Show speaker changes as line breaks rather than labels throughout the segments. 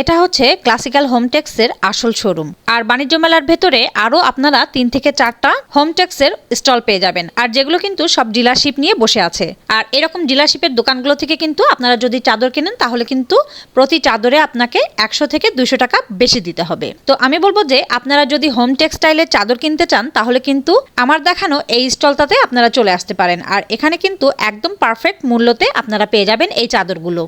এটা হচ্ছে ক্লাসিক্যাল হোমটেক্সের আসল শোরুম। আর বাণিজ্য মেলার ভেতরে আরও আপনারা তিন থেকে চারটা হোমটেক্সের স্টল পেয়ে যাবেন। আর যেগুলো কিন্তু সব ডিলারশিপ নিয়ে বসে আছে। আর এরকম ডিলারশিপের দোকানগুলো থেকে কিন্তু আপনারা যদি চাদর কেনেন, তাহলে কিন্তু প্রতি চাদরে আপনাকে একশো থেকে দুশো টাকা বেশি দিতে হবে। তো আমি বলব যে, আপনারা যদি হোম টেক্সটাইলের চাদর কিনতে চান, তাহলে কিন্তু আমার দেখানো এই স্টলটাতে আপনারা চলে আসতে পারেন। আর এখানে কিন্তু একদম পারফেক্ট মূল্যতে আপনারা পেয়ে যাবেন এই চাদরগুলো।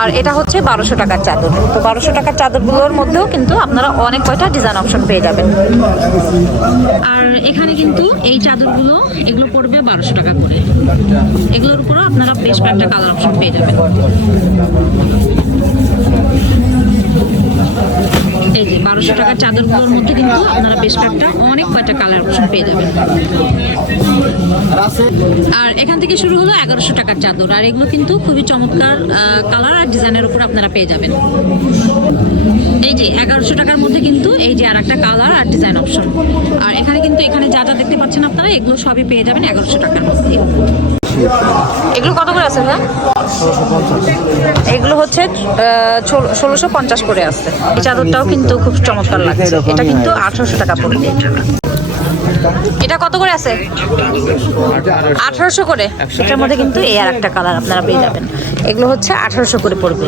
আর এটা হচ্ছে বারোশো টাকার চাদর। তো বারোশো টাকার চাদরগুলোর মধ্যেও কিন্তু আপনারা অনেক কয়টা ডিজাইন অপশন পেয়ে যাবেন। আর এখানে কিন্তু এই চাদরগুলো, এগুলো পড়বে বারোশো টাকা করে। এগুলোর উপরও আপনারা বেশ কয়েকটা কালার অপশন পেয়ে যাবেন। এই যে, বারোশো টাকার চাদরগুলোর মধ্যে কিন্তু আপনারা বেশ কয়েকটা, অনেক কয়টা কালার অপশন পেয়ে যাবেন। আর এখান থেকে শুরু হলো এগারোশো টাকার চাদর, আর এগুলো কিন্তু খুবই চমৎকার কালার আর ডিজাইনের উপর আপনারা পেয়ে যাবেন। এই যে, এগারোশো টাকার মধ্যে কিন্তু এই যে আর একটা কালার আর ডিজাইন অপশন আর এখানে কিন্তু এখানে যা যা দেখতে পাচ্ছেন আপনারা, এগুলো সবই পেয়ে যাবেন এগারোশো টাকার মধ্যে। এগুলো কত করে আছে ভাই এগুলো হচ্ছে ষোলোশো পঞ্চাশ করে আছে। এই চাদরটাও কিন্তু খুব চমৎকার লাগছে। এটা কিন্তু আঠারোশো টাকা পড়বে। এটা কত করে আছে? আঠারোশো করে? এটার মধ্যে কিন্তু এই আর একটা কালার আপনারা পেয়ে যাবেন। এগুলো হচ্ছে আঠারোশো করে পড়বে।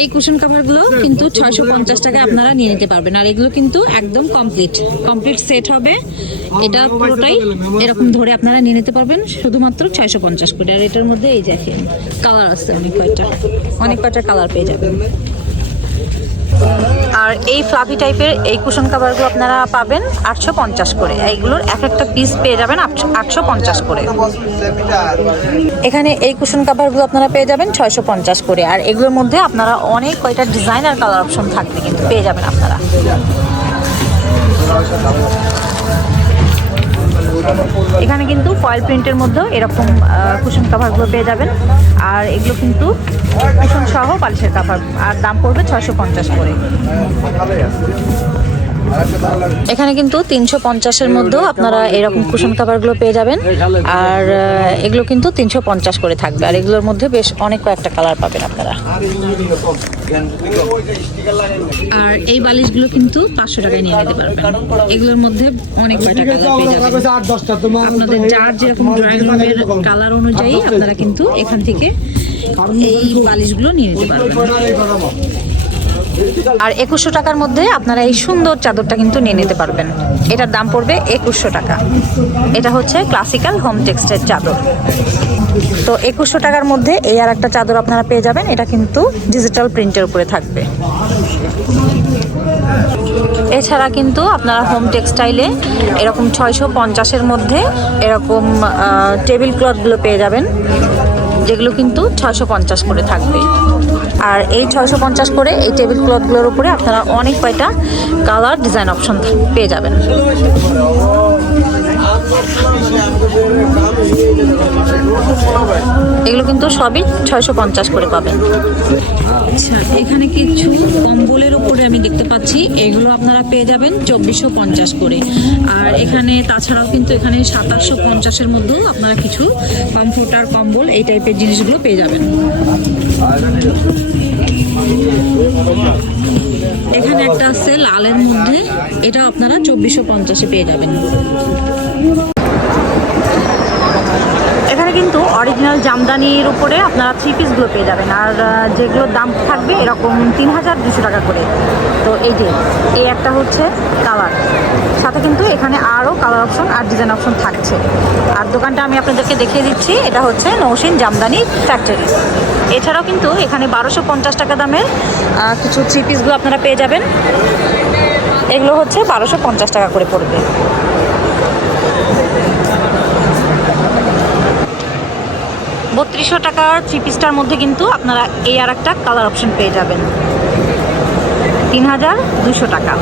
এই কুশন কাভারগুলো কিন্তু ছয়শো পঞ্চাশ টাকায় আপনারা নিয়ে নিতে পারবেন। আর এগুলো কিন্তু একদম কমপ্লিট কমপ্লিট সেট হবে। এটা পুরোটাই এরকম ধরে আপনারা নিয়ে নিতে পারবেন, শুধুমাত্র ছয়শো পঞ্চাশ করে। আর এটার মধ্যে এই দেখেন কালার আছে অনেক কয়টা অনেক কয়টা কালার পেয়ে যাবেন। আর এই ফ্লাফি টাইপের এই কুশন কাভারগুলো আপনারা পাবেন আটশো পঞ্চাশ করে। এইগুলোর এক একটা পিস পেয়ে যাবেন আটশো পঞ্চাশ করে। এখানে এই কুশন কাভারগুলো আপনারা পেয়ে যাবেন ছয়শো পঞ্চাশ করে। আর এগুলোর মধ্যে আপনারা অনেক কয়টা ডিজাইন আর কালার অপশন থাকবে কিন্তু পেয়ে যাবেন আপনারা। এখানে কিন্তু ফয়েল প্রিন্টের মধ্যেও এরকম কুশন কাভারগুলো পেয়ে যাবেন। আর এগুলো কিন্তু কুশন সহ পালিশের কাভার আর দাম পড়বে ছয়শো পঞ্চাশ করে। এখানে কিন্তু তিনশো পঞ্চাশের মধ্যেও আপনারা এরকম কুশন কাভারগুলো পেয়ে যাবেন। আর এগুলো কিন্তু তিনশো পঞ্চাশ করে থাকবে। আর এগুলোর মধ্যে বেশ অনেক কয়েকটা কালার পাবেন আপনারা। আর এই বালিশগুলো কিন্তু পাঁচশো টাকায় নিয়ে নিতে পারবেন। এগুলোর মধ্যে অনেক পেয়ে যাবেন। আপনাদের যার যেরকম ড্রয়িং রুমের কালার অনুযায়ী আপনারা কিন্তু এখান থেকে এই বালিশগুলো নিয়ে নিতে পারবেন। আর একুশশো টাকার মধ্যে আপনারা এই সুন্দর চাদরটা কিন্তু নিয়ে নিতে পারবেন। এটার দাম পড়বে একুশশো টাকা। এটা হচ্ছে ক্লাসিক্যাল হোম টেক্সটের চাদর। তো একুশশো টাকার মধ্যে এই আর একটা চাদর আপনারা পেয়ে যাবেন। এটা কিন্তু ডিজিটাল প্রিন্টের উপরে থাকবে। এছাড়া কিন্তু আপনারা হোম টেক্সটাইলে এরকম ছয়শো পঞ্চাশের মধ্যে এরকম টেবিল ক্লথগুলো পেয়ে যাবেন। যেগুলো কিন্তু ছয়শো পঞ্চাশ করে থাকবে। আর এই ছয়শো পঞ্চাশ করে এই টেবিল ক্লথগুলোর উপরে আপনারা অনেক কয়টা কালার ডিজাইন অপশন পেয়ে যাবেন। এগুলো কিন্তু সবই ছয়শো পঞ্চাশ করে পাবেন আচ্ছা এখানে কিছু কম্বলের উপরে আমি দেখতে পাচ্ছি। এগুলো আপনারা পেয়ে যাবেন চব্বিশশো পঞ্চাশ করে। আর এখানে, তাছাড়াও কিন্তু এখানে সাতাশশো পঞ্চাশের মধ্যেও আপনারা কিছু কমফোর্টার কম্বল এই টাইপের জিনিসগুলো পেয়ে যাবেন। এখানে একটা আছে লালের মধ্যে। এটা আপনারা চব্বিশশো পঞ্চাশে পেয়ে যাবেন এখানে কিন্তু অরিজিনাল জামদানির উপরে আপনারা থ্রি পিসগুলো পেয়ে যাবেন। আর যেগুলোর দাম থাকবে এরকম তিন হাজার দুশো টাকা করে। তো এই যে এই একটা হচ্ছে কালার সাথে কিন্তু এখানে আরও কালার অপশন আর ডিজাইন অপশন থাকছে। আর দোকানটা আমি আপনাদেরকে দেখিয়ে দিচ্ছি। এটা হচ্ছে নৌসিন জামদানি ফ্যাক্টরি এছাড়াও কিন্তু এখানে বারোশো পঞ্চাশ টাকা দামের কিছু থ্রি পিসগুলো আপনারা পেয়ে যাবেন। এগুলো হচ্ছে বারোশো পঞ্চাশ টাকা করে পড়বে। বত্রিশশো টাকার থ্রি পিসটার মধ্যে কিন্তু আপনারা এই আর একটা কালার অপশন পেয়ে যাবেন। তিন হাজার দুশো টাকা।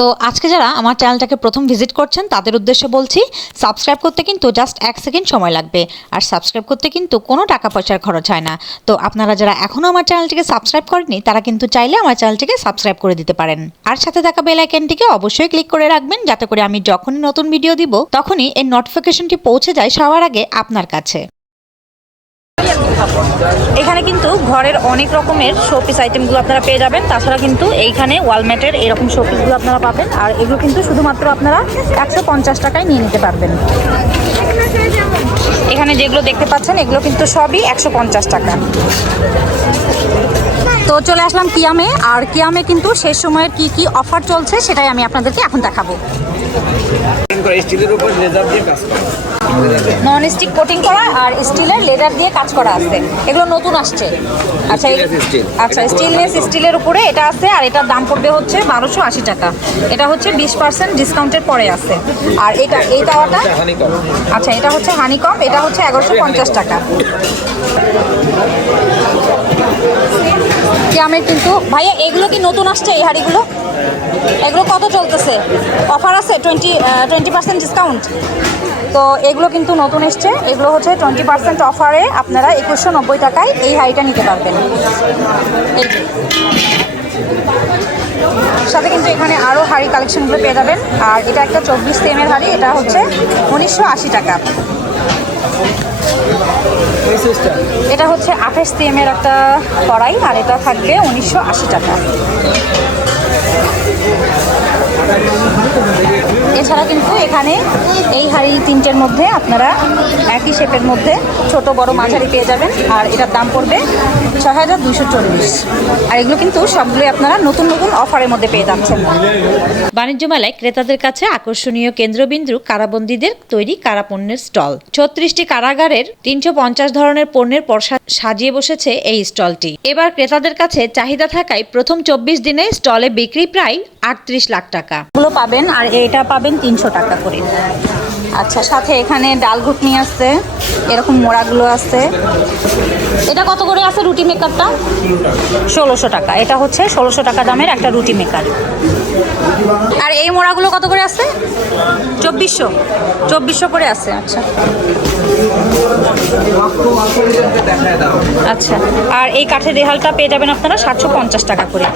তো আজকে যারা আমার চ্যানেলটাকে প্রথম ভিজিট করছেন, তাদের উদ্দেশ্যে বলছি সাবস্ক্রাইব করতে কিন্তু জাস্ট এক সেকেন্ড সময় লাগবে। আর সাবস্ক্রাইব করতে কিন্তু কোনো টাকা পয়সার খরচ হয় না। তো আপনারা যারা এখনও আমার চ্যানেলটিকে সাবস্ক্রাইব করেনি তারা কিন্তু চাইলে আমার চ্যানেলটিকে সাবস্ক্রাইব করে দিতে পারেন। আর সাথে থাকা বেল আইকনটিকে অবশ্যই ক্লিক করে রাখবেন, যাতে করে আমি যখনই নতুন ভিডিও দিব, তখনই এর নোটিফিকেশনটি পৌঁছে যায় সবার আগে আপনার কাছে। এখানে কিন্তু ঘরের অনেক রকমের শোপিস আইটেমগুলো আপনারা পেয়ে যাবেন। তাছাড়া কিন্তু এইখানে ওয়ালমেটের এরকম শোপিসগুলো আপনারা পাবেন। আর এগুলো কিন্তু শুধুমাত্র আপনারা একশো পঞ্চাশ টাকায় নিয়ে নিতে পারবেন। এখানে যেগুলো দেখতে পাচ্ছেন, এগুলো কিন্তু সবই একশো পঞ্চাশ টাকা। তো চলে আসলাম কিয়ামে। আর কিয়ামে কিন্তু শেষ সময়ের কি কি অফার চলছে, সেটাই আমি আপনাদেরকে এখন দেখাবো। নন স্টিক কোটিং করা আর স্টিলের লেদার দিয়ে কাজ করা আছে। এগুলো নতুন আসছে। আচ্ছা। আচ্ছা স্টেনলেস স্টিলের উপরে এটা আছে আর এটার দাম পড়বে হচ্ছে বারোশো আশি টাকা। এটা হচ্ছে বিশ পার্সেন্ট ডিসকাউন্টের পরে আছে। আর এটা এই তাওয়াটা আচ্ছা এটা হচ্ছে হানিকম এটা হচ্ছে এগারোশো পঞ্চাশ টাকা। আমার কিন্তু ভাইয়া এগুলো কি নতুন আসছে এই হাড়িগুলো? এগুলো কত চলতেছে? অফার আছে? টোয়েন্টি টোয়েন্টি পার্সেন্ট ডিসকাউন্ট তো এগুলো কিন্তু নতুন এসছে। এগুলো হচ্ছে টোয়েন্টি পার্সেন্ট অফারে আপনারা একুশশো নব্বই টাকায় এই হাড়িটা নিতে পারবেন। সাথে কিন্তু এখানে আরও হাড়ি কালেকশনগুলো পেয়ে যাবেন। আর এটা একটা চব্বিশ সেমের হাড়ি, এটা হচ্ছে উনিশশো আশি টাকা। এটা হচ্ছে আঠাশ সিএমের একটা কড়াই, আর এটা থাকবে উনিশশো আশি টাকা। এছাড়া কিন্তু এখানে এই হাড়ি তিনটের মধ্যে আপনারা একই শেপের মধ্যে ছোট, বড় মাঝারি পেয়ে যাবেন। আর এটার দাম পড়বে ছয় হাজার দুশো চল্লিশ। আর এগুলো কিন্তু সবগুলোই আপনারা নতুন নতুন অফারের মধ্যে পেয়ে যাচ্ছেন। বাণিজ্য মেলায় ক্রেতাদের কাছে আকর্ষণীয় কেন্দ্রবিন্দু কারাবন্দীদের তৈরি কারাপণ্যের স্টল। ছত্রিশটি কারাগারের তিনশো পঞ্চাশ ধরনের পণ্যের পরসা সাজিয়ে বসেছে এই স্টলটি। এবার ক্রেতাদের কাছে চাহিদা থাকায় প্রথম চব্বিশ দিনে স্টলে বিক্রি প্রায় আটত্রিশ লাখ টাকা। গুলো পাবেন, আর এটা পাবেন তিনশো টাকা করে। আচ্ছা সাথে এখানে ডাল ঘুটনি আছে, এরকম মোড়াগুলো আছে। এটা কত করে আছে রুটি মেকারটা? ষোলোশো টাকা। এটা হচ্ছে ষোলোশো টাকা দামের একটা রুটি মেকার। আর এই মোড়াগুলো কত করে আছে? চব্বিশশো। চব্বিশশো করে আছে আচ্ছা। আচ্ছা আর এই কাঠের রেহালটা পেয়ে যাবেন আপনারা সাতশো পঞ্চাশ টাকা করে।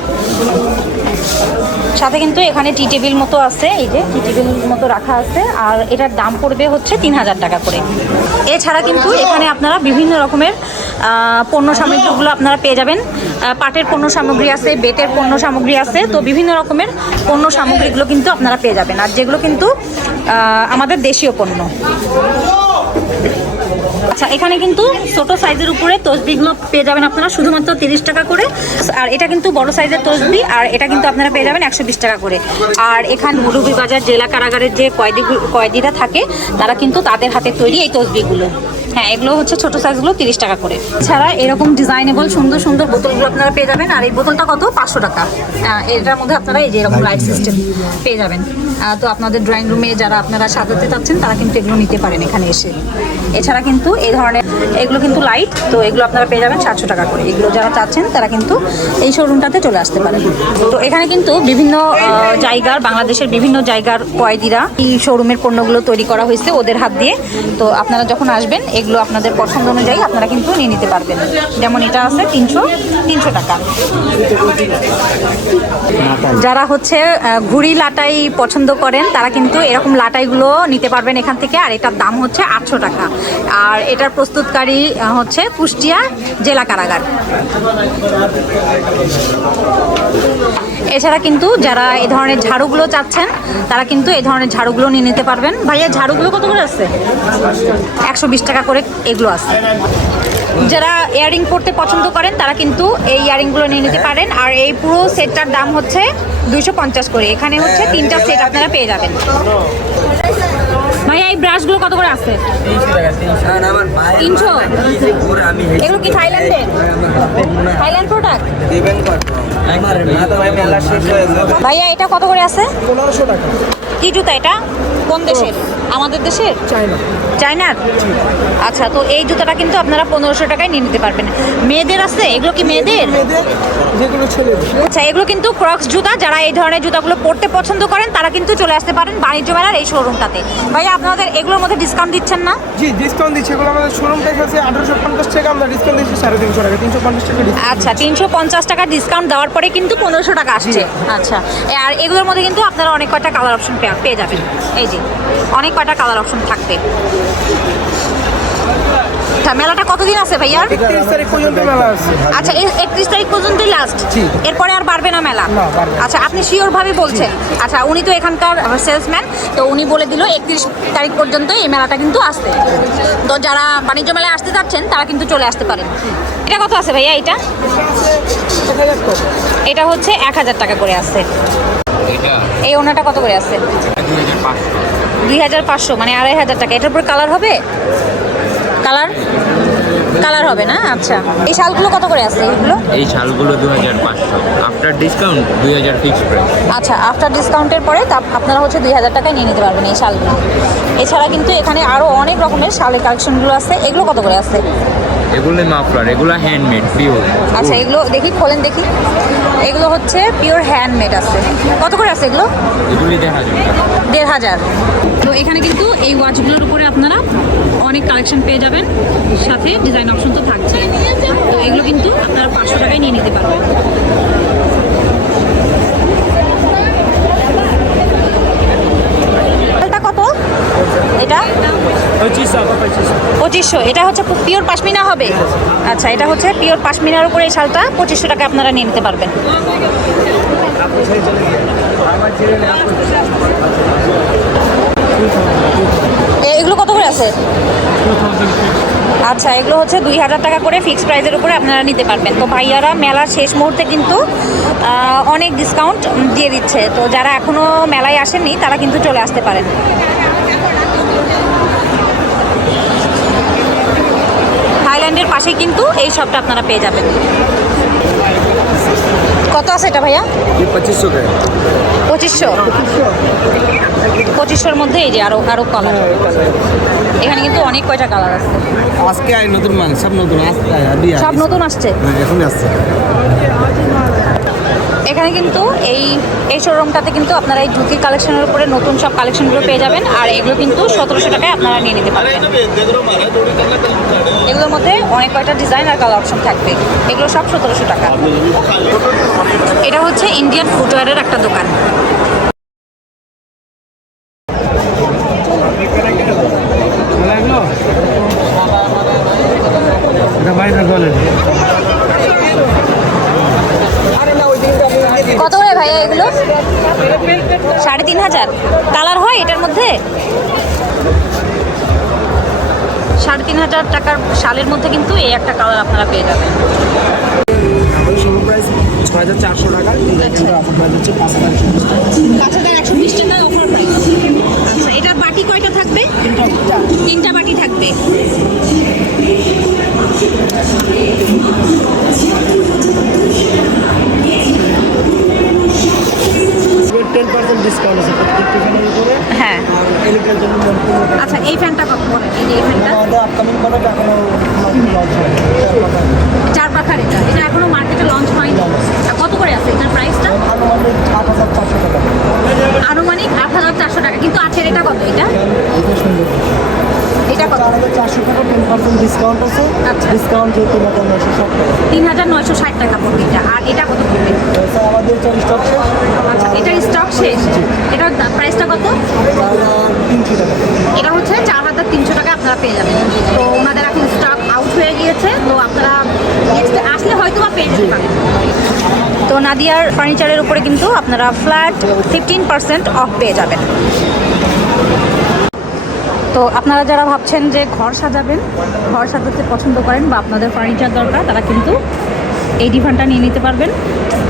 সাথে কিন্তু এখানে টি টেবিল মতো আছে, এই যে টি টেবিল মতো রাখা আছে, আর এটার দাম পড়বে হচ্ছে তিন হাজার টাকা করে। এছাড়া কিন্তু এখানে আপনারা বিভিন্ন রকমের পণ্য সামগ্রীগুলো আপনারা পেয়ে যাবেন। পাটের পণ্য সামগ্রী আছে, বেতের পণ্য সামগ্রী আছে, তো বিভিন্ন রকমের পণ্য সামগ্রীগুলো কিন্তু আপনারা পেয়ে যাবেন। আর যেগুলো কিন্তু আমাদের দেশীয় পণ্য। আচ্ছা এখানে কিন্তু ছোট সাইজের উপরে তসবিগুলো পেয়ে যাবেন আপনারা শুধুমাত্র তিরিশ টাকা করে। আর এটা কিন্তু বড় সাইজের তসবি আর এটা কিন্তু আপনারা পেয়ে যাবেন একশো বিশ টাকা করে। আর এখানে বাজার জেলা কারাগারের যে কয়েদি কয়েদিরা থাকে তারা কিন্তু তাদের হাতে তৈরি এই তসবিগুলো। হ্যাঁ এগুলো হচ্ছে ছোট সাইজগুলো তিরিশ টাকা করে। ছাড়া এরকম ডিজাইনেবল সুন্দর সুন্দর বোতলগুলো আপনারা পেয়ে যাবেন আর এই বোতলটা কত? পাঁচশো টাকা। এটার মধ্যে আপনারা এই যে এরকম লাইট সিস্টেম পেয়ে যাবেন। তো আপনাদের ড্রয়িং রুমে যারা আপনারা সাজাতে চাচ্ছেন তারা কিন্তু এগুলো নিতে পারেন এখানে এসে। এছাড়া কিন্তু এই ধরনের এগুলো কিন্তু লাইট তো এগুলো আপনারা পেয়ে যাবেন সাতশো টাকা করে। এগুলো যারা চাচ্ছেন, তারা কিন্তু এই শোরুমটাতে চলে আসতে পারেন। তো এখানে কিন্তু বিভিন্ন জায়গার, বাংলাদেশের বিভিন্ন জায়গার কয়েদিরা এই শোরুমের পণ্যগুলো তৈরি করা হয়েছে ওদের হাত দিয়ে। তো আপনারা যখন আসবেন, এগুলো আপনাদের পছন্দ অনুযায়ী আপনারা কিন্তু নিয়ে নিতে পারবেন। যেমন এটা আছে তিনশো তিনশো টাকা। যারা হচ্ছে ঘুড়ি লাটাই পছন্দ করেন, তারা কিন্তু এরকম লাটাইগুলো নিতে পারবেন এখান থেকে। আর এটার দাম হচ্ছে আটশো টাকা। আর এটার প্রস্তুতকারী হচ্ছে কুষ্টিয়া জেলা কারাগার। এছাড়া কিন্তু যারা এই ধরনের ঝাড়ুগুলো চাচ্ছেন, তারা কিন্তু এই ধরনের ঝাড়ুগুলো নিয়ে নিতে পারবেন। ভাইয়া, ঝাড়ুগুলো কত করে আছে? একশো বিশ টাকা করে এগুলো আছে। যারা ইয়ারিং পরতে পছন্দ করেন, তারা কিন্তু এই ইয়ারিংগুলো নিয়ে নিতে পারেন। আর এই পুরো সেটটার দাম হচ্ছে দুইশো পঞ্চাশ করে। এখানে হচ্ছে তিনটা সেট আপনারা পেয়ে যাবেন। ভাইয়া এই ব্রাশগুলো কত করে আছে? তিনশো? এগুলো কি থাইল্যান্ডের? থাইল্যান্ড প্রোডাক্ট ভাইয়া এটা কত করে আছে? পনেরোশো টাকা। কি জুতা এটা? কোন দেশের? আমাদের দেশে?
চায়না।
চায়নার? আচ্ছা তো এই জুতাটা কিন্তু আপনারা পনেরোশো টাকায় নিয়ে নিতে পারবেন। মেয়েদের আছে? এগুলো কি মেয়েদের
যেগুলো ছেলেদের।
আচ্ছা এগুলো কিন্তু ক্রক্স জুতা যারা এই ধরনের জুতাগুলো পরতে পছন্দ করেন তারা কিন্তু চলে আসতে পারেন বাণিজ্য মেলার এই শোরুমটাতে ভাই আপনাদের এগুলোর মধ্যে ডিসকাউন্ট দিচ্ছেন না?
জি ডিসকাউন্ট দিচ্ছে। এগুলো আমাদের শোরুম প্রাইস আছে আঠারোশো পঞ্চাশ টাকা। আমরা ডিসকাউন্ট দিচ্ছি সাড়ে তিনশো টাকা। তিনশো পঞ্চাশ টাকা
আচ্ছা তিনশো পঞ্চাশ টাকা ডিসকাউন্ট দেওয়ার পরে কিন্তু পনেরোশো টাকা আসছে। আচ্ছা আর এগুলোর মধ্যে কিন্তু আপনারা অনেক কয়টা কালার অপশন পেয়ে যাবেন। এই যে অনেক কয়টা কালার অপশন থাকবে। আচ্ছা মেলাটা কতদিন আছে ভাইয়া?
একত্রিশ তারিখ পর্যন্ত মেলা আছে।
আচ্ছা একত্রিশ তারিখ পর্যন্তই লাস্ট
জি।
এরপরে আর বাড়বে না মেলা। আচ্ছা আপনি শিওর ভাবে বলছেন আচ্ছা উনি তো এখানকার সেলসম্যান তো উনি বলে দিল একত্রিশ তারিখ পর্যন্ত এই মেলাটা কিন্তু আসবে। তো যারা বাণিজ্য মেলায় আসতে চাচ্ছেন তারা কিন্তু চলে আসতে পারেন। এটা কত আছে ভাইয়া এটা? এটা হচ্ছে এক হাজার টাকা করে আছে। এই ওনাটা কত করে আছে? দুই হাজার পাঁচশো মানে আড়াই হাজার টাকা। এটার উপর কালার হবে? কালার? কালার হবে না? আচ্ছা। এই শালগুলো কত করে আছে এইগুলো
এই শালগুলো দু হাজার পাঁচশো। আফটার ডিসকাউন্ট দুই হাজার ফিক্স প্রাইস
আচ্ছা আফটার ডিসকাউন্টের পরে তা আপনারা হচ্ছে দুই হাজার টাকায় নিয়ে নিতে পারবেন এই শালগুলো। এছাড়া কিন্তু এখানে আরও অনেক রকমের শালের কালেকশনগুলো আছে। এগুলো কত করে আছে?
এগুলো মাফলার এগুলো হ্যান্ডমেড পিওর
আচ্ছা এগুলো দেখি খোলেন দেখি। এগুলো হচ্ছে পিওর হ্যান্ডমেড আছে। কত করে আছে এগুলো?
এগুলি দেখা যাবে
দেড় হাজার। এখানে কিন্তু এই ওয়াচগুলোর উপরে আপনারা অনেক কালেকশন পেয়ে যাবেন। সাথে ডিজাইন অপশন তো থাকছে। তো এগুলো কিন্তু আপনারা পাঁচশো টাকায় নিয়ে নিতে পারবেন। এটা কত? এটা? পঁচিশশো এটা হচ্ছে পিওর পাশমিনা হবে? আচ্ছা এটা হচ্ছে পিওর পাশমিনার উপরে এই শালটা পঁচিশশো টাকা আপনারা নিয়ে নিতে পারবেন। এগুলো কত করে আছে? আচ্ছা এগুলো হচ্ছে দুই হাজার টাকা করে ফিক্সড প্রাইসের উপরে আপনারা নিতে পারবেন। তো ভাইয়ারা মেলার শেষ মুহূর্তে কিন্তু অনেক ডিসকাউন্ট দিয়ে দিচ্ছে। তো যারা এখনও মেলায় আসেননি, তারা কিন্তু চলে আসতে পারেন। থাইল্যান্ডের পাশে কিন্তু এই শপটা আপনারা পেয়ে যাবেন। কত আছে এটা ভাইয়া?
পঁচিশশো
পঁচিশশো? পঁচিশশোর মধ্যে এই যে আরও আরও কালার এখানে কিন্তু অনেক কয়টা কালার আছে।
আজকে আয় নতুন মাল সব নতুন আসছে
সব নতুন আসছে?
হ্যাঁ, এখনই আসছে।
এখানে কিন্তু এই এই শোরুমটাতে কিন্তু আপনারা এই জুতির কালেকশনের উপরে নতুন সব কালেকশনগুলো পেয়ে যাবেন, আর এগুলো কিন্তু সতেরোশো টাকায় আপনারা নিয়ে নিতে পারবেন। এগুলোর মধ্যে অনেক কয়টা ডিজাইন আর কালার অপশন থাকবে। এগুলো সব সতেরোশো টাকা। এটা হচ্ছে ইন্ডিয়ান ফুটওয়্যারের একটা দোকান
লাগল এটা বাইরে বলেন
কত করে ভাইয়া এগুলো সাড়ে তিন হাজার কালার হয় এটার মধ্যে সাড়ে তিন হাজার টাকার শালের মধ্যে কিন্তু এই একটা কালার আপনারা পেয়ে যাবেন।
চারশো টাকা
অফার প্রাইস আচ্ছা। এটার বাটি কয়টা থাকবে? তিনটা বাটি থাকবে।
টেন পার্সেন্ট ডিসকাউন্ট আছে প্রত্যেকটি ফ্যানের উপরে।
হ্যাঁ।
ইলেকট্রিক জন্য
আচ্ছা এই ফ্যানটা কত বলেন এই যে এই ফ্যানটা?
আমাদের আপকামিং প্রোডাক্ট এখনও লঞ্চ হয়নি।
চার পাখার এটা। এটা। এখনও মার্কেটে লঞ্চ হয়নি। কত করে আছে? এটার প্রাইসটা
আনুমানিক আট হাজার চারশো টাকা।
আনুমানিক আট হাজার চারশো টাকা। কিন্তু আজকের এটা কত? এটা
এটা সুন্দর
এটা কত
চার হাজার চারশো টাকা টেন পার্সেন্ট ডিসকাউন্ট আছে।
আচ্ছা।
ডিসকাউন্ট দিয়ে তিন হাজার নশো ষাট টাকা।
তিন হাজার নয়শো ষাট টাকা পড়বে এটা আর এটা কত পড়বে?
আমাদের চার স্টক শেষ।
আচ্ছা এটার স্টক শেষ? এটার দা- প্রাইসটা কত?
চার তিনশো টাকা।
এটা হচ্ছে চার হাজার তিনশো টাকা আপনারা পেয়ে যাবেন। তো ওনাদের এখন স্টক আউট হয়ে গিয়েছে। তো আপনারা নেক্সট আসলে হয়তো বা পেয়ে যেতে পারেন। তো নাদিয়ার ফার্নিচারের উপরে কিন্তু আপনারা ফ্ল্যাট ফিফটিন পার্সেন্ট অফ পেয়ে যাবেন। তো আপনারা যারা ভাবছেন যে ঘর সাজাবেন, ঘর সাজাতে পছন্দ করেন বা আপনাদের ফার্নিচার দরকার, তারা কিন্তু এই ডিভানটা নিয়ে নিতে পারবেন।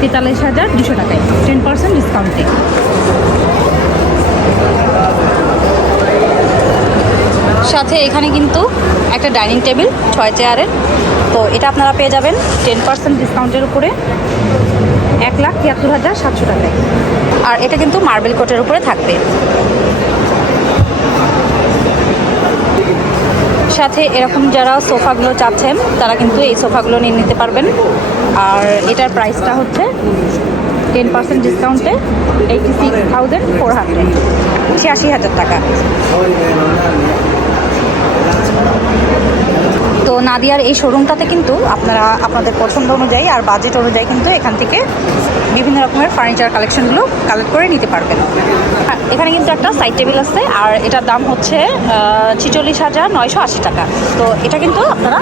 তেতাল্লিশ হাজার দুশো টাকায় টেন পার্সেন্ট ডিসকাউন্টে সাথে এখানে কিন্তু একটা ডাইনিং টেবিল ছয় চেয়ারের তো এটা আপনারা পেয়ে যাবেন টেন পার্সেন্ট ডিসকাউন্টের উপরে। এক লাখ তিয়াত্তর হাজার সাতশো টাকায়। আর এটা কিন্তু মার্বেল কোটের উপরে থাকবে। সাথে এরকম যারা সোফাগুলো চাচ্ছেন, তারা কিন্তু এই সোফাগুলো নিয়ে নিতে পারবেন। আর এটার প্রাইসটা হচ্ছে টেন পার্সেন্ট ডিসকাউন্টে eighty six thousand four hundred ছিয়াশি হাজার টাকা। তো নাদিয়ার এই শোরুমটাতে কিন্তু আপনারা, আপনাদের পছন্দ অনুযায়ী আর বাজেট অনুযায়ী কিন্তু এখান থেকে বিভিন্ন রকমের ফার্নিচার কালেকশনগুলো কালেক্ট করে নিতে পারবেন। আর এখানে কিন্তু একটা সাইড টেবিল আছে, আর এটার দাম হচ্ছে ছিচল্লিশ হাজার নয়শো আশি টাকা। তো এটা কিন্তু আপনারা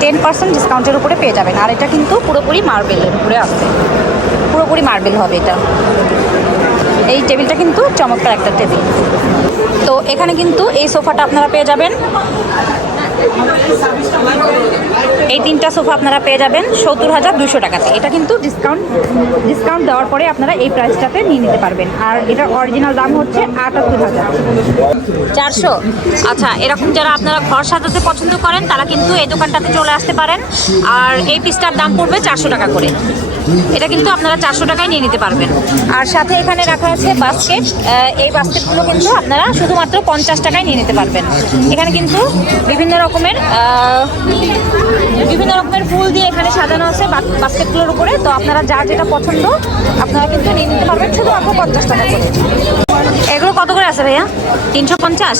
টেন পার্সেন্ট ডিসকাউন্টের উপরে পেয়ে যাবেন, আর এটা কিন্তু পুরোপুরি মার্বেলের উপরে আছে। পুরোপুরি মার্বেল হবে এটা। এই টেবিলটা কিন্তু চমৎকার একটা টেবিল তো এখানে কিন্তু এই সোফাটা আপনারা পেয়ে যাবেন। এই তিনটা সোফা আপনারা পেয়ে যাবেন সত্তর হাজার দুশো টাকাতে এটা কিন্তু ডিসকাউন্ট ডিসকাউন্ট দেওয়ার পরে আপনারা এই প্রাইসটাতে নিয়ে নিতে পারবেন। আর এটার অরিজিনাল দাম হচ্ছে আটাত্তর হাজার। চারশো? আচ্ছা এরকম যারা আপনারা ঘর সাজাতে পছন্দ করেন, তারা কিন্তু এই দোকানটাতে চলে আসতে পারেন। আর এই পিসটার দাম পড়বে চারশো টাকা করে। এটা কিন্তু আপনারা চারশো টাকায় নিয়ে নিতে পারবেন। আর সাথে এখানে রাখা আছে বাস্কেট এই বাস্কেটগুলো কিন্তু আপনারা শুধুমাত্র পঞ্চাশ টাকায় নিয়ে নিতে পারবেন। এখানে কিন্তু বিভিন্ন রকমের বিভিন্ন রকমের ফুল দিয়ে এখানে সাজানো আছে বাস্কেটগুলোর উপরে। তো আপনারা যা যেটা পছন্দ, আপনারা কিন্তু নিয়ে নিতে পারবেন শুধুমাত্র পঞ্চাশ টাকা এগুলো কত করে আছে ভাইয়া? তিনশো পঞ্চাশ।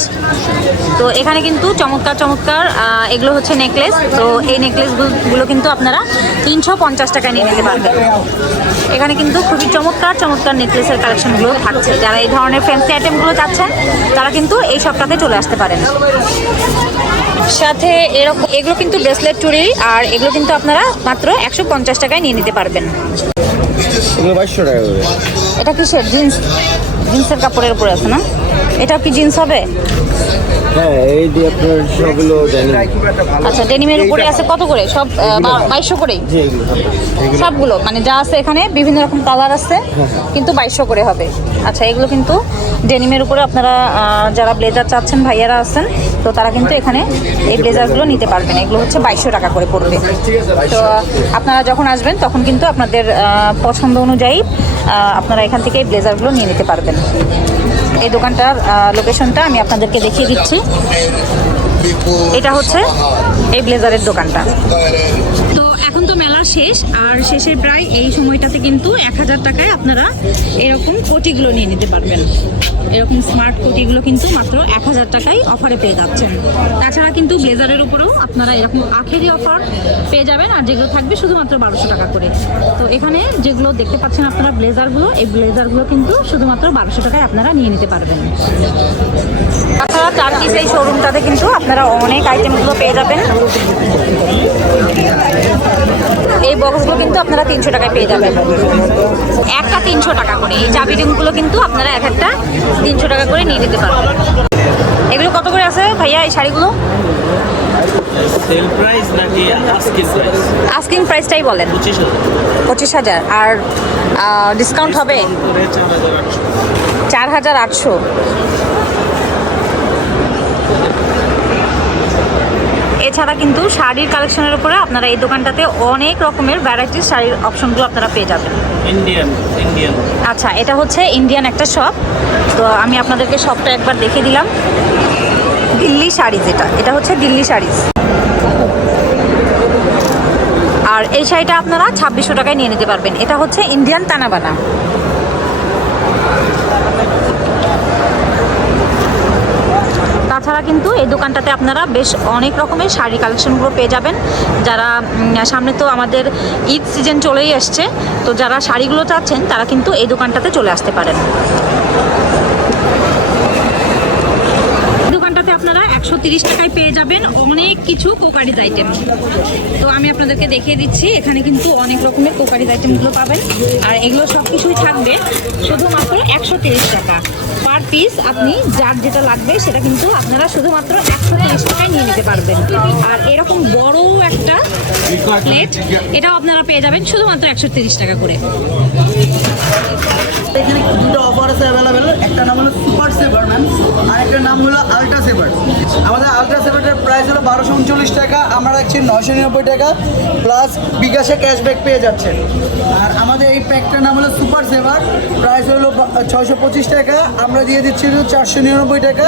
তো এখানে কিন্তু চমৎকার চমৎকার এগুলো হচ্ছে নেকলেস তো এই নেকলেসগুলো কিন্তু আপনারা তিনশো পঞ্চাশ টাকায় নিয়ে নিতে পারবেন। এখানে কিন্তু খুবই চমৎকার চমৎকার নেকলেসের কালেকশনগুলো থাকছে। যারা এই ধরনের ফ্যান্সি আইটেমগুলো চাচ্ছেন তারা কিন্তু এই সপ্তাহে চলে আসতে পারেন। সাথে এরকম এগুলো কিন্তু ব্রেসলেট চুড়ি আর এগুলো কিন্তু আপনারা মাত্র একশো পঞ্চাশ টাকায় নিয়ে নিতে পারবেন। এটা কিসের জিন্স জিন্সের কাপড়ের উপরে আছে না? এটা কি জিন্স হবে?
হ্যাঁ এই দিয়ে আপনার সবগুলো জানি
আচ্ছা ডেনিমের উপরে আছে কত করে? সব বাইশশো
যে এগুলো
সবগুলো? মানে যা আছে এখানে বিভিন্ন রকম কালার আছে কিন্তু বাইশশো করে হবে। আচ্ছা এগুলো কিন্তু ডেনিমের উপরে আপনারা যারা ব্লেজার চাচ্ছেন ভাইয়ারা আছেন তো তারা কিন্তু এখানে এই ব্লেজারগুলো নিতে পারবেন। এগুলো হচ্ছে বাইশশো টাকা করে পড়বে। তো আপনারা যখন আসবেন তখন কিন্তু আপনাদের পছন্দ অনুযায়ী আপনারা এখান থেকে এই ব্লেজারগুলো নিয়ে নিতে পারবেন। এই দোকানটার লোকেশনটা আমি আপনাদেরকে দেখিয়ে দিচ্ছি। এটা হচ্ছে এই ব্লেজারের দোকানটা। এখন তো মেলা শেষ, আর শেষের প্রায় এই সময়টাতে কিন্তু এক হাজার টাকায় আপনারা এরকম কোটিগুলো নিয়ে নিতে পারবেন। এরকম স্মার্ট কোটিগুলো কিন্তু মাত্র এক হাজার টাকায় অফারে পেয়ে যাচ্ছেন। তাছাড়া কিন্তু ব্লেজারের উপরেও আপনারা এরকম আখেরি অফার পেয়ে যাবেন, আর যেগুলো থাকবে শুধুমাত্র বারোশো টাকা করে। তো এখানে যেগুলো দেখতে পাচ্ছেন আপনারা ব্লেজারগুলো এই ব্লেজারগুলো কিন্তু শুধুমাত্র বারোশো টাকায় আপনারা নিয়ে নিতে পারবেন। তাছাড়া চার পিস এই শোরুমটাতে কিন্তু আপনারা অনেক আইটেমগুলো পেয়ে যাবেন। এই বক্সগুলো কিন্তু আপনারা তিনশো টাকায় পেয়ে যাবেন। একটা তিনশো টাকা করে। এই চাবি রিংগুলো কিন্তু আপনারা এক একটা তিনশো টাকা করে নিয়ে নিতে পারবেন। এগুলো কত করে আছে ভাইয়া এই শাড়িগুলো?
সেল প্রাইস নাকি আস্কিং প্রাইস
আস্কিং প্রাইসটাই বলেন।
পঁচিশ হাজার।
আর ডিসকাউন্ট হবে?
চার হাজার আটশো
চার হাজার আটশো এছাড়া কিন্তু শাড়ির কালেকশনের উপরে আপনারা এই দোকানটাতে অনেক রকমের ভ্যারাইটিস শাড়ির অপশনগুলো আপনারা পেয়ে যাবেন।
ইন্ডিয়ান ইন্ডিয়ান
আচ্ছা এটা হচ্ছে ইন্ডিয়ান একটা শপ তো আমি আপনাদেরকে শপটা একবার দেখে দিলাম। দিল্লি শাড়িজ এটা এটা হচ্ছে দিল্লি শাড়িজ আর এই শাড়িটা আপনারা ছাব্বিশশো টাকায় নিয়ে নিতে পারবেন। এটা হচ্ছে ইন্ডিয়ান তানাবানা তাছাড়া কিন্তু এই দোকানটাতে আপনারা বেশ অনেক রকমের শাড়ি কালেকশনগুলো পেয়ে যাবেন। যারা সামনে তো আমাদের ঈদ সিজন চলেই আসছে তো যারা শাড়িগুলো চাচ্ছেন তারা কিন্তু এই দোকানটাতে চলে আসতে পারেন এই দোকানটাতে আপনারা একশো টাকায় পেয়ে যাবেন অনেক কিছু কোকারিজ আইটেম তো আমি আপনাদেরকে দেখিয়ে দিচ্ছি, এখানে কিন্তু অনেক রকমের কোকারিজ আইটেমগুলো পাবেন। আর এগুলো সব কিছুই থাকবে শুধুমাত্র একশো টাকা। পার পিস আপনি যার যেটা লাগবে সেটা কিন্তু আপনারা শুধুমাত্র একশো টাকায় নিয়ে নিতে পারবেন। আর এরকম বড় একটা প্লেট এটাও আপনারা পেয়ে যাবেন শুধুমাত্র একশো টাকা করে।
এখানে দুটো অফার আছে অ্যাভেলেবেল একটা নাম হলো সুপার সেভার ম্যাম আর একটা নাম হলো আলট্রা সেভার আমাদের আলট্রা সেভারটার প্রাইস হলো বারোশো উনচল্লিশ টাকা আমরা রাখছি নশো নিরানব্বই টাকা প্লাস বিকাশে ক্যাশব্যাক পেয়ে যাচ্ছেন। আর আমাদের এই প্যাকটার নাম হলো সুপার সেভার প্রাইস হলো ছয়শো পঁচিশ টাকা আমরা দিয়ে দিচ্ছি চারশো নিরানব্বই টাকা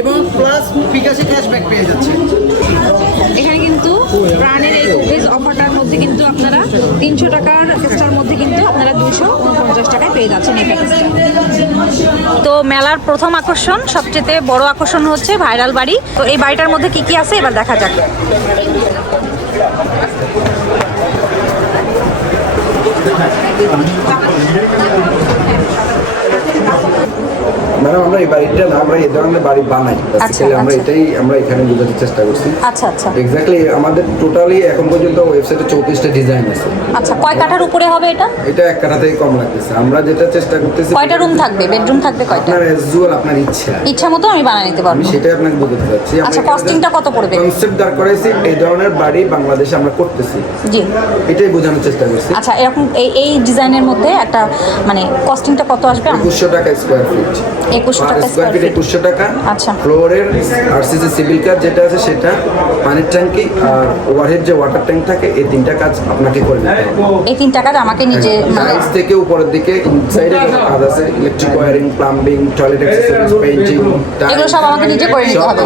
এবং প্লাস বিকাশে ক্যাশব্যাক পেয়ে যাচ্ছেন। যাচ্ছে
এখানে কিন্তু প্রাণের এই কুকিজ অফারটার মধ্যে কিন্তু আপনারা তিনশো টাকার প্যাকেজটার মধ্যে কিন্তু আপনারা দুশো উনপঞ্চাশ টাকায় পেয়ে যাচ্ছেন এই প্যাকেজটা তো মেলার প্রথম আকর্ষণ সবচেয়ে বড় আকর্ষণ হচ্ছে ভাইরাল বাড়ি। তো এই বাড়িটার মধ্যে কি কি আছে? এবার দেখা যাক।
ম্যাডাম আমরা এই বাড়িটা না আমরা এই ধরনের বাড়ি বানাই। বেসিক্যালি আমরা
আচ্ছা।
এটাই আমরা এখানে বোঝাতে চেষ্টা করছি।
আচ্ছা আচ্ছা।
এক্স্যাক্টলি আমাদের টোটালি এখন পর্যন্ত ওয়েবসাইটে চৌত্রিশটা ডিজাইন আছে।
আচ্ছা কয় কাঠার উপরে হবে এটা?
এটা এক কাঠাতেই কম লাগতেছে। আমরা যেটা চেষ্টা করতেছি
কয়টা রুম থাকবে? বেডরুম থাকবে কয়টা?
আপনার অ্যাজুয়াল আপনার ইচ্ছা।
ইচ্ছা মতো আমি বানিয়ে নিতে
আমি
পারব
সেটাই আপনাকে বোঝাতে চাচ্ছি।
আচ্ছা, costing টা কত পড়বে?
কনসেপ্ট দাঁড় করাইছি এই ধরনের বাড়ি বাংলাদেশে আমরা করতেছি।
জি।
এটাই বোঝানোর চেষ্টা করছি।
আচ্ছা এরকম এই এই ডিজাইনের মধ্যে একটা মানে কস্টিংটা কত আসবে?
একুশশো টাকা স্কোয়ার ফিট
2100 টাকা
স্কোয়ার ফিট একুশশো টাকা।
আচ্ছা।
ফ্লোরের আরসিসি সিভিল কাজ যেটা আছে সেটা পানির ট্যাঙ্কি আর ওভারহেড যে ওয়াটার ট্যাঙ্ক থাকে এই তিনটা কাজ আপনাকে করে নিতে হবে।
এই তিন টাকাটা আমাকে নিজে মানে
টাইলস থেকে উপরের দিকে ইনসাইডে কাজ আছে electric wiring plumbing toilet accessories painting
এগুলো সব আমাকে নিজে করে নিতে হবে।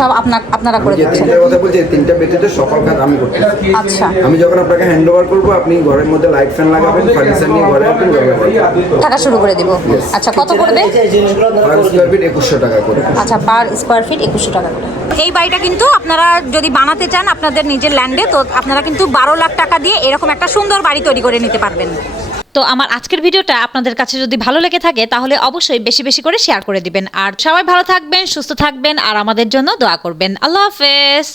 সব আপনার আপনারা করে দিচ্ছেন।
তিনটা কথা বলছি তিনটা ব্যতীত সকল কাজ আমি করতেছি।
আচ্ছা।
আমি যখন আপনাকে হ্যান্ড ওভার করব আপনি ঘরের মধ্যে লাইট ফ্যান লাগাবেন ফার্নিচার নিয়ে ঘরে ব্যবহার করবেন
শুরু করে দিব। আচ্ছা কত পড়বে?
আর স্কোয়ার ফিট একুশশো টাকা করে।
আচ্ছা পার স্কোয়ার ফিট একুশশো টাকা করে। এই বাড়িটা কিন্তু আপনারা যদি বানাতে চান আপনাদের নিজের ল্যান্ডে তো আপনারা কিন্তু বারো লাখ টাকা দিয়ে এরকম একটা সুন্দর বাড়ি তৈরি করে নিতে পারবেন। তো আমার আজকের ভিডিওটা আপনাদের কাছে যদি ভালো লেগে থাকে তাহলে অবশ্যই বেশি বেশি করে শেয়ার করে দিবেন। আর সবাই ভালো থাকবেন সুস্থ থাকবেন আর আমাদের জন্য দোয়া করবেন। আল্লাহ হাফেজ।